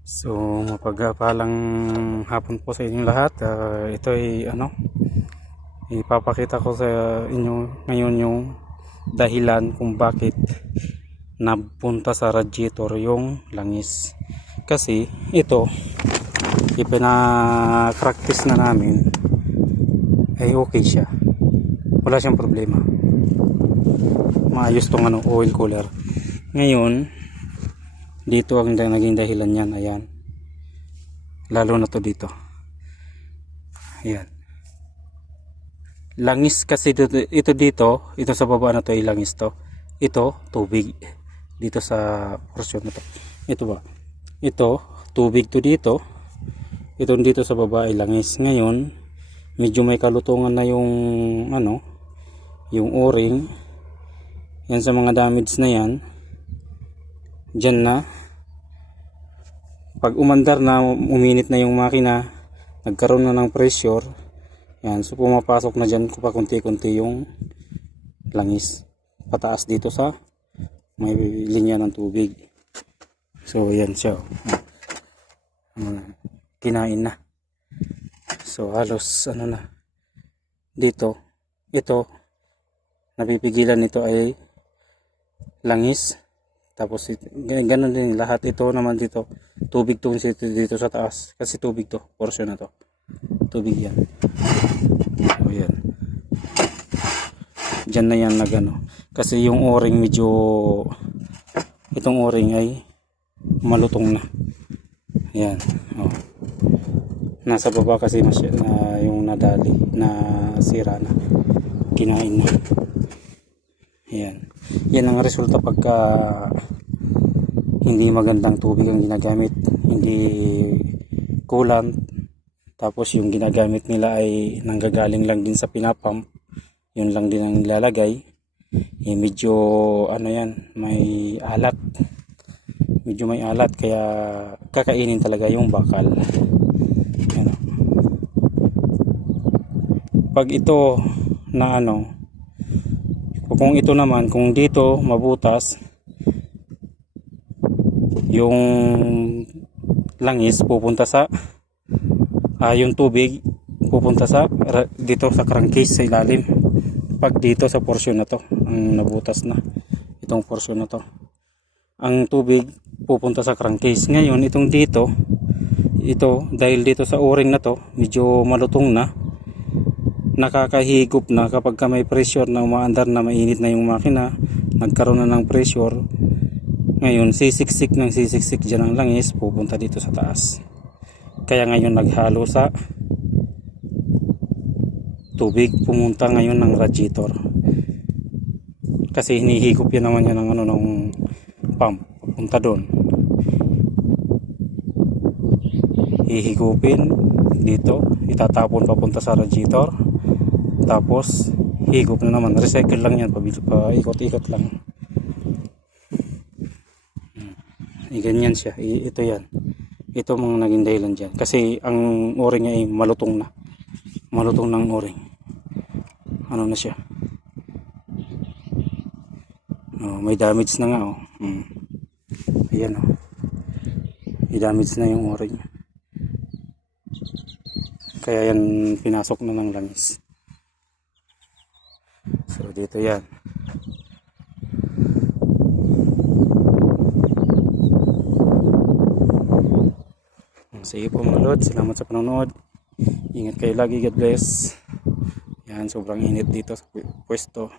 So, mapagpalang hapon po sa inyong lahat. Ito ay ipapakita ko sa inyo ngayon yung dahilan kung bakit napunta sa radiator yung langis. Kasi ito, ipina-practice na namin ay okay siya. Wala siyang problema. Maayos tong oil cooler. Ngayon, dito ang naging dahilan yan, ayan, lalo na to dito, ayan, langis kasi ito dito, ito sa baba na to ay langis to, ito tubig dito sa portion na to, ito ba, ito tubig to dito, ito dito sa baba ay langis. Ngayon medyo may kalutungan na yung yung o-ring yan, sa mga damage na yan dyan na. Pag umandar na, uminit na yung makina, nagkaroon na ng pressure, yan, so pumapasok na dyan pakunti-kunti yung langis pataas dito sa may linya ng tubig. So yan siya, kinain na. So halos na dito, ito napipigilan nito ay langis. Tapos ganun din lahat, ito naman dito tubig to dito sa taas kasi tubig to, portion na to tubig yan. So yan, dyan na yan kasi yung o-ring medyo, itong o-ring ay malutong na yan, nasa baba kasi yung nadali na sira na, kinain na. Yan ang resulta pagka hindi magandang tubig ang ginagamit, hindi coolant, tapos yung ginagamit nila ay nanggagaling lang din sa pinapump, yun lang din ang nilalagay, medyo yan, may alat, medyo may alat, kaya kakainin talaga yung bakal. Pag ito na kung ito naman, kung dito mabutas yung langis, pupunta sa yung tubig pupunta sa dito sa crankcase sa ilalim. Pag dito sa portion na to ang nabutas na, itong portion na to, ang tubig pupunta sa crankcase. Ngayon itong dito, ito dahil dito sa o-ring na to medyo malutong na, nakakahigop na kapag may pressure na umaandar na, mainit na yung makina, nagkaroon na ng pressure. Ngayon sisiksik dyan ang langis, pupunta dito sa taas. Kaya ngayon naghalo sa tubig, pumunta ngayon ng radiator kasi hinihigop yan naman yan ng pump, pupunta doon, hihigupin dito, itatapon papunta sa radiator, tapos higop na naman, recycle lang yan, paikot-ikot lang. Ganyan siya, ito yan, ito mga naging dahilan dyan kasi ang o-ring ay malutong ng o-ring, na siya, may damage na nga, ayan, may damage na yung o-ring, kaya yan pinasok na ng langis. So dito yan. Sige po mga lord, salamat sa panonood. Ingat kayo lagi, God bless. Yan, sobrang init dito sa pwesto.